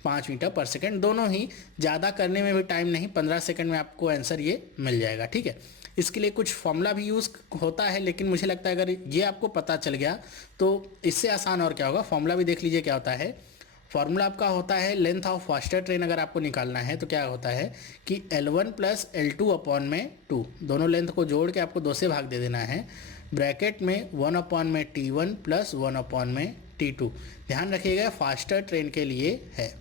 5 मीटर पर सेकंड। दोनों ही ज़्यादा करने में भी टाइम नहीं, 15 सेकंड में आपको आंसर ये मिल जाएगा। ठीक है, इसके लिए कुछ फॉर्मूला भी यूज़ होता है, लेकिन मुझे लगता है अगर ये आपको पता चल गया तो इससे आसान और क्या होगा। फॉर्मूला भी देख लीजिए क्या होता है। फॉर्मूला आपका होता है लेंथ ऑफ फास्टर ट्रेन अगर आपको निकालना है तो क्या होता है कि L1 प्लस L2 अपॉन में 2, दोनों लेंथ को जोड़ के आपको 2 से भाग दे देना है, ब्रैकेट में 1 अपॉन में T1 प्लस 1 अपॉन में T2। ध्यान रखिएगा फास्टर ट्रेन के लिए है,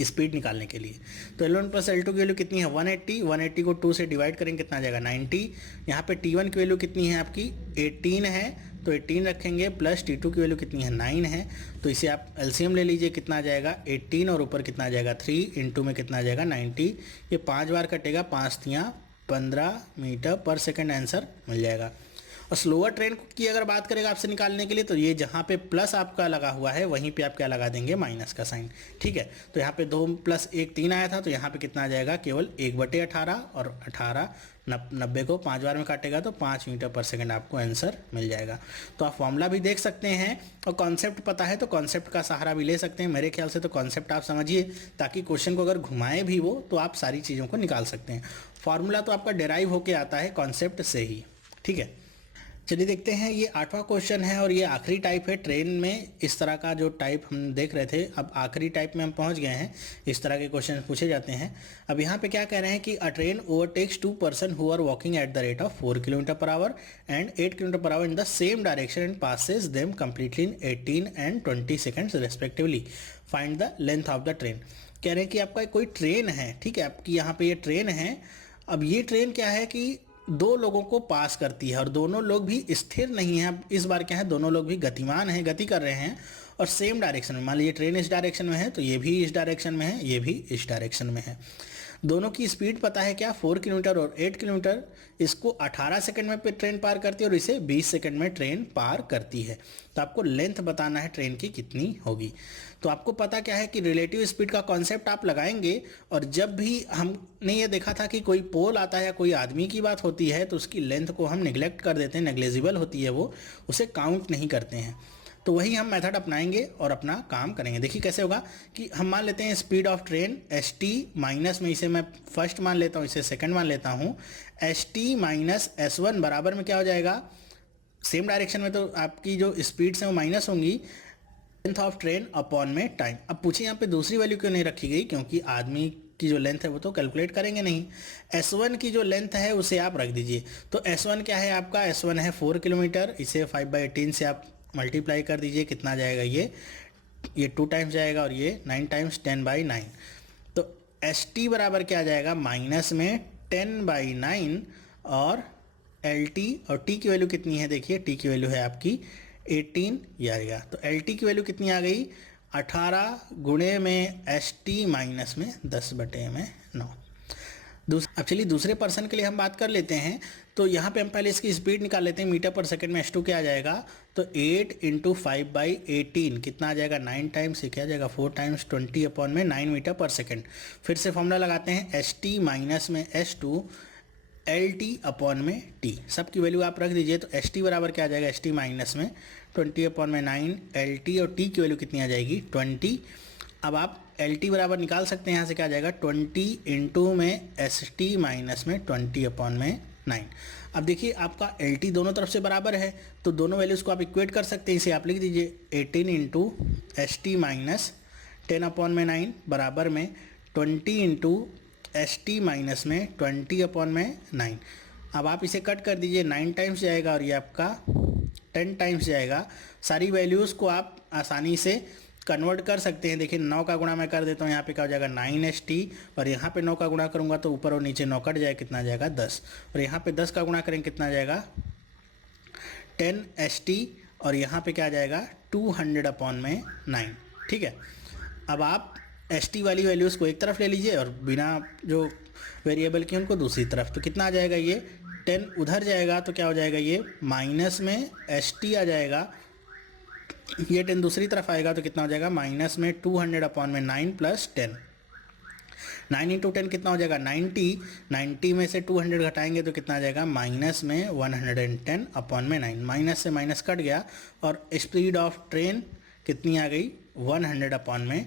स्पीड निकालने के लिए। तो L1 प्लस L2 की वैल्यू कितनी है 180, 180 को 2 से डिवाइड करेंगे कितना आ जाएगा 90। यहाँ पे T1 की वैल्यू कितनी है आपकी 18 है, तो 18 रखेंगे, प्लस T2 की वैल्यू कितनी है 9 है, तो इसे आप एलसीएम ले लीजिए, कितना आ जाएगा 18 और ऊपर कितना आ जाएगा 3 इंटू में कितना आ जाएगा 90। ये 5 बार कटेगा, 5 तियाँ 15 मीटर पर सेकेंड आंसर मिल जाएगा। और स्लोअर ट्रेन की अगर बात करेगा आपसे निकालने के लिए तो ये जहाँ पे प्लस आपका लगा हुआ है वहीं पे आप क्या लगा देंगे माइनस का साइन। ठीक है, तो यहाँ पे 2 प्लस 1 3 आया था, तो यहाँ पे कितना आ जाएगा केवल 1/18, और 18 90 को 5 बार में काटेगा तो 5 मीटर पर सेकंड आपको आंसर मिल जाएगा। तो आप फॉर्मूला भी देख सकते हैं, और कॉन्सेप्ट पता है तो कॉन्सेप्ट का सहारा भी ले सकते हैं। मेरे ख्याल से तो कॉन्सेप्ट आप समझिए, ताकि क्वेश्चन को अगर घुमाए भी वो तो आप सारी चीज़ों को निकाल सकते हैं। फॉर्मूला तो आपका डेराइव होके आता है कॉन्सेप्ट से ही। ठीक है, चलिए देखते हैं, ये 8वां क्वेश्चन है और ये आखिरी टाइप है ट्रेन में। इस तरह का जो टाइप हम देख रहे थे, अब आखिरी टाइप में हम पहुंच गए हैं, इस तरह के क्वेश्चन पूछे जाते हैं। अब यहाँ पे क्या कह रहे हैं कि a train overtakes 2 person who are walking at the rate of 4 kilometre per hour and 8 kilometre per hour in the same direction and passes them completely in 18 and 20 seconds respectively, find the length of the train. कह रहे हैं कि आपका कोई train है, ठीक है, आपकी यहाँ पे ये ट्रेन है। अब ये ट्रेन क्या है कि 2 लोगों को पास करती है और दोनों लोग भी स्थिर नहीं है। अब इस बार क्या है, दोनों लोग भी गतिमान हैं, गति कर रहे हैं, और सेम डायरेक्शन में। मान लीजिए ट्रेन इस डायरेक्शन में है तो ये भी इस डायरेक्शन में है, ये भी इस डायरेक्शन में है। दोनों की स्पीड पता है क्या 4 किलोमीटर और 8 किलोमीटर। इसको 18 सेकंड में ट्रेन पार करती है और इसे 20 सेकंड में ट्रेन पार करती है। तो आपको लेंथ बताना है ट्रेन की कितनी होगी। तो आपको पता क्या है कि रिलेटिव स्पीड का कॉन्सेप्ट आप लगाएंगे, और जब भी हमने ये देखा था कि कोई पोल आता है या कोई आदमी की बात होती है तो उसकी लेंथ को हम निगलेक्ट कर देते हैं, नेग्लेजिबल होती है वो, उसे काउंट नहीं करते हैं। तो वही हम मेथड अपनाएंगे और अपना काम करेंगे। देखिए कैसे होगा कि हम मान लेते हैं speed of train ST minus में, इसे मैं फर्स्ट मान लेता हूँ, इसे सेकंड मान लेता हूँ। ST माइनस S1 बराबर में क्या हो जाएगा, सेम डायरेक्शन में तो आपकी जो स्पीड्स हैं वो माइनस होंगी, लेंथ ऑफ ट्रेन अपॉन में टाइम। अब पूछिए यहाँ पे दूसरी वैल्यू क्यों नहीं रखी गई, क्योंकि आदमी की जो लेंथ है वो तो कैलकुलेट करेंगे नहीं। S1 की जो लेंथ है उसे आप रख दीजिए। तो S1 क्या है आपका, S1 है 4 किलोमीटर। इसे 5/18 से आप मल्टीप्लाई कर दीजिए, कितना आ जाएगा ये 2 टाइम्स जाएगा और ये 9 टाइम्स 10/9। तो ST बराबर क्या आ जाएगा, माइनस में 10/9 और LT, और T की वैल्यू कितनी है देखिए, T की वैल्यू है आपकी 18 ये आएगा। तो LT की वैल्यू कितनी आ गई, 18 गुणे में ST माइनस में 10/9। अब चलिए दूसरे पर्सन के लिए हम बात कर लेते हैं। तो यहाँ पे हम पहले इसकी स्पीड निकाल लेते हैं, मीटर पर सेकंड में S2 क्या आ जाएगा, तो 8 × 5/18 कितना आ जाएगा, 9 टाइम्स, ये क्या आ जाएगा 4 टाइम्स 20/9 मीटर पर सेकंड। फिर से फॉर्मूला लगाते हैं, ST माइनस में S2 LT/T, सबकी वैल्यू आप रख दीजिए। तो ST बराबर क्या आ जाएगा, ST माइनस में 20/9 LT, और T की वैल्यू कितनी आ जाएगी 20। अब आप LT बराबर निकाल सकते हैं, यहाँ से क्या आ जाएगा 20 × में ST माइनस में 20/9। अब देखिए आपका LT दोनों तरफ से बराबर है, तो दोनों वैल्यूज़ को आप इक्वेट कर सकते हैं। इसे आप लिख दीजिए 18 × ST माइनस 10/9 बराबर में 20 × ST माइनस में 20/9। अब आप इसे कट कर दीजिए, 9 टाइम्स जाएगा और ये आपका 10 टाइम्स जाएगा। सारी वैल्यूज़ को आप आसानी से कन्वर्ट कर सकते हैं। देखिए 9 का गुणा मैं कर देता हूँ, यहाँ पे क्या हो जाएगा 9ST, और यहाँ पे 9 का गुणा करूँगा तो ऊपर और नीचे 9 कट जाएगा, कितना आ जाएगा 10, और यहाँ पे 10 का गुणा करेंगे कितना आ जाएगा 10ST, और यहाँ पे क्या आ जाएगा 200/9। ठीक है, अब आप ST वाली वैल्यूज़ को एक तरफ ले लीजिए और बिना जो वेरिएबल की उनको दूसरी तरफ। तो कितना आ जाएगा, ये 10 उधर जाएगा तो क्या हो जाएगा, ये माइनस में ST आ जाएगा, ये 10 दूसरी तरफ आएगा तो कितना हो जाएगा माइनस में 200/9 प्लस 10। 9 × 10 कितना हो जाएगा 90। 90 में से 200 घटाएंगे तो कितना आ जाएगा माइनस में 110/9। माइनस से माइनस कट गया और स्पीड ऑफ ट्रेन कितनी आ गई 110/9।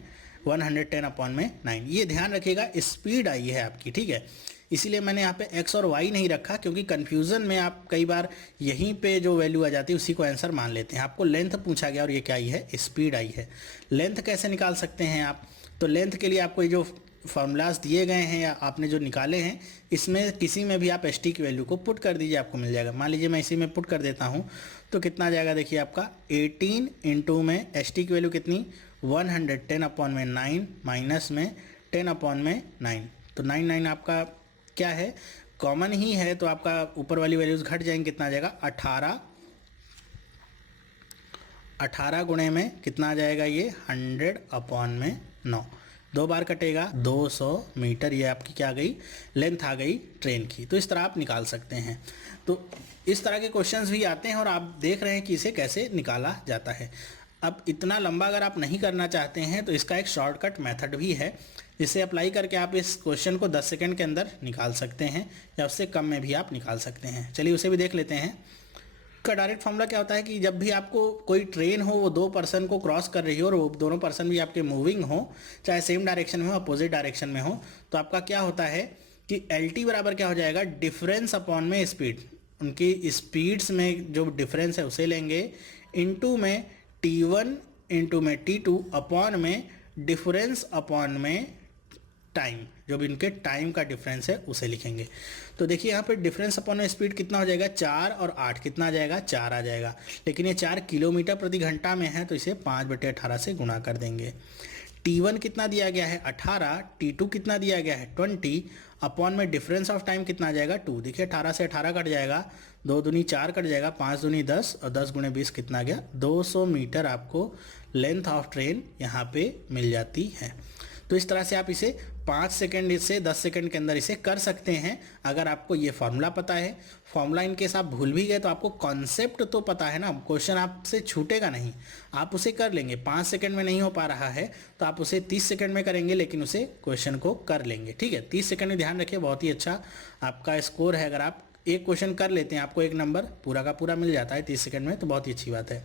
ये ध्यान रखिएगा, स्पीड आई है आपकी, ठीक है। इसीलिए मैंने यहाँ पे x और y नहीं रखा, क्योंकि कन्फ्यूज़न में आप कई बार यहीं पे जो वैल्यू आ जाती है उसी को आंसर मान लेते हैं। आपको लेंथ पूछा गया और ये क्या आई है, स्पीड आई है। लेंथ कैसे निकाल सकते हैं आप, तो लेंथ के लिए आपको ये जो फार्मूलाज दिए गए हैं या आपने जो निकाले हैं, इसमें किसी में भी आप ST की वैल्यू को पुट कर दीजिए, आपको मिल जाएगा। मान लीजिए मैं इसी में पुट कर देता हूँ तो कितना आ जाएगा, देखिए आपका 18 × में ST की वैल्यू कितनी 110/9 माइनस में 10/9। तो 9 आपका क्या है, कॉमन ही है, तो आपका ऊपर वाली वैल्यूज़ घट जाएंगे, कितना आ जाएगा 18 गुणे में कितना आ जाएगा ये 100/9। 2 बार कटेगा 200 मीटर, ये आपकी क्या आ गई लेंथ आ गई ट्रेन की। तो इस तरह आप निकाल सकते हैं। तो इस तरह के क्वेश्चंस भी आते हैं और आप देख रहे हैं कि इसे कैसे निकाला जाता है। अब इतना लंबा अगर आप नहीं करना चाहते हैं तो इसका एक शॉर्टकट मेथड भी है, जिसे अप्लाई करके आप इस क्वेश्चन को 10 सेकंड के अंदर निकाल सकते हैं, या उससे कम में भी आप निकाल सकते हैं। चलिए उसे भी देख लेते हैं। का डायरेक्ट फॉर्मूला क्या होता है कि जब भी आपको कोई ट्रेन हो, वो 2 पर्सन को क्रॉस कर रही हो और वो दोनों पर्सन भी आपके मूविंग हो, चाहे सेम डायरेक्शन में हो अपोजिट डायरेक्शन में हो, तो आपका क्या होता है कि LT बराबर क्या हो जाएगा, डिफरेंस अपॉन में स्पीड, उनकी स्पीड्स में जो डिफरेंस है उसे लेंगे, इनटू में T1 × में T2 अपॉन में डिफरेंस अपॉन में टाइम, जो भी इनके टाइम का डिफरेंस है उसे लिखेंगे। तो देखिए यहाँ पे डिफरेंस अपॉन में स्पीड कितना हो जाएगा 4 और 8 कितना आ जाएगा 4 आ जाएगा, लेकिन ये 4 किलोमीटर प्रति घंटा में है तो इसे 5/18 से गुणा कर देंगे। T1 कितना दिया गया है 18, T2 कितना दिया गया है 20, अपॉन में डिफरेंस ऑफ टाइम कितना आ जाएगा 2। देखिए 18 से 18 कट जाएगा, 2 दूनी 4 कट जाएगा, 5 दूनी 10 और 10 गुणे 20 कितना आ गया 200 मीटर आपको लेंथ ऑफ ट्रेन यहाँ पे मिल जाती है। तो इस तरह से आप इसे 5 सेकंड से 10 सेकंड के अंदर इसे कर सकते हैं, अगर आपको ये फार्मूला पता है। फार्मूला इन केस आप भूल भी गए तो आपको कॉन्सेप्ट तो पता है ना, क्वेश्चन आपसे छूटेगा नहीं, आप उसे कर लेंगे। 5 सेकंड में नहीं हो पा रहा है तो आप उसे 30 सेकंड में करेंगे, लेकिन उसे क्वेश्चन को कर लेंगे, ठीक है। 30 सेकंड में ध्यान रखिए, बहुत ही अच्छा आपका स्कोर है। अगर आप एक क्वेश्चन कर लेते हैं आपको 1 नंबर पूरा का पूरा मिल जाता है 30 सेकंड में, तो बहुत ही अच्छी बात है।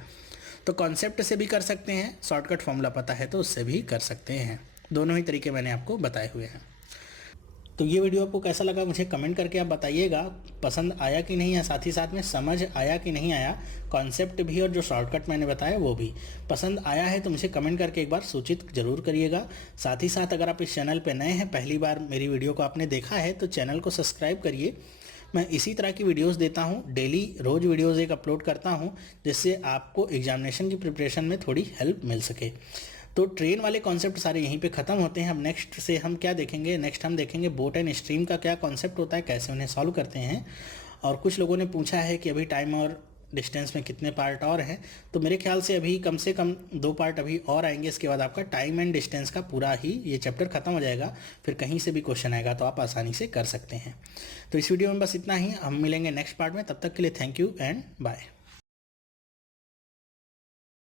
तो कॉन्सेप्ट से भी कर सकते हैं, शॉर्टकट फार्मूला पता है तो उससे भी कर सकते हैं। दोनों ही तरीके मैंने आपको बताए हुए हैं। तो ये वीडियो आपको कैसा लगा मुझे कमेंट करके आप बताइएगा, पसंद आया कि नहीं, या साथ ही साथ में समझ आया कि नहीं आया, कॉन्सेप्ट भी और जो शॉर्टकट मैंने बताया वो भी पसंद आया है तो मुझे कमेंट करके एक बार सूचित जरूर करिएगा। साथ ही साथ अगर आप इस चैनल पर नए हैं, पहली बार मेरी वीडियो को आपने देखा है तो चैनल को सब्सक्राइब करिए। मैं इसी तरह की वीडियोस देता हूँ, डेली रोज़ वीडियोस एक अपलोड करता हूँ, जिससे आपको एग्जामिनेशन की प्रिपरेशन में थोड़ी हेल्प मिल सके। तो ट्रेन वाले कॉन्सेप्ट सारे यहीं पे ख़त्म होते हैं। अब नेक्स्ट से हम क्या देखेंगे, नेक्स्ट हम देखेंगे बोट एंड स्ट्रीम का क्या कॉन्सेप्ट होता है, कैसे उन्हें सॉल्व करते हैं। और कुछ लोगों ने पूछा है कि अभी टाइम और डिस्टेंस में कितने पार्ट और हैं, तो मेरे ख्याल से अभी कम से कम 2 पार्ट अभी और आएंगे। इसके बाद आपका टाइम एंड डिस्टेंस का पूरा ही ये चैप्टर खत्म हो जाएगा, फिर कहीं से भी क्वेश्चन आएगा तो आप आसानी से कर सकते हैं। तो इस वीडियो में बस इतना ही, हम मिलेंगे नेक्स्ट पार्ट में, तब तक के लिए थैंक यू एंड बाय।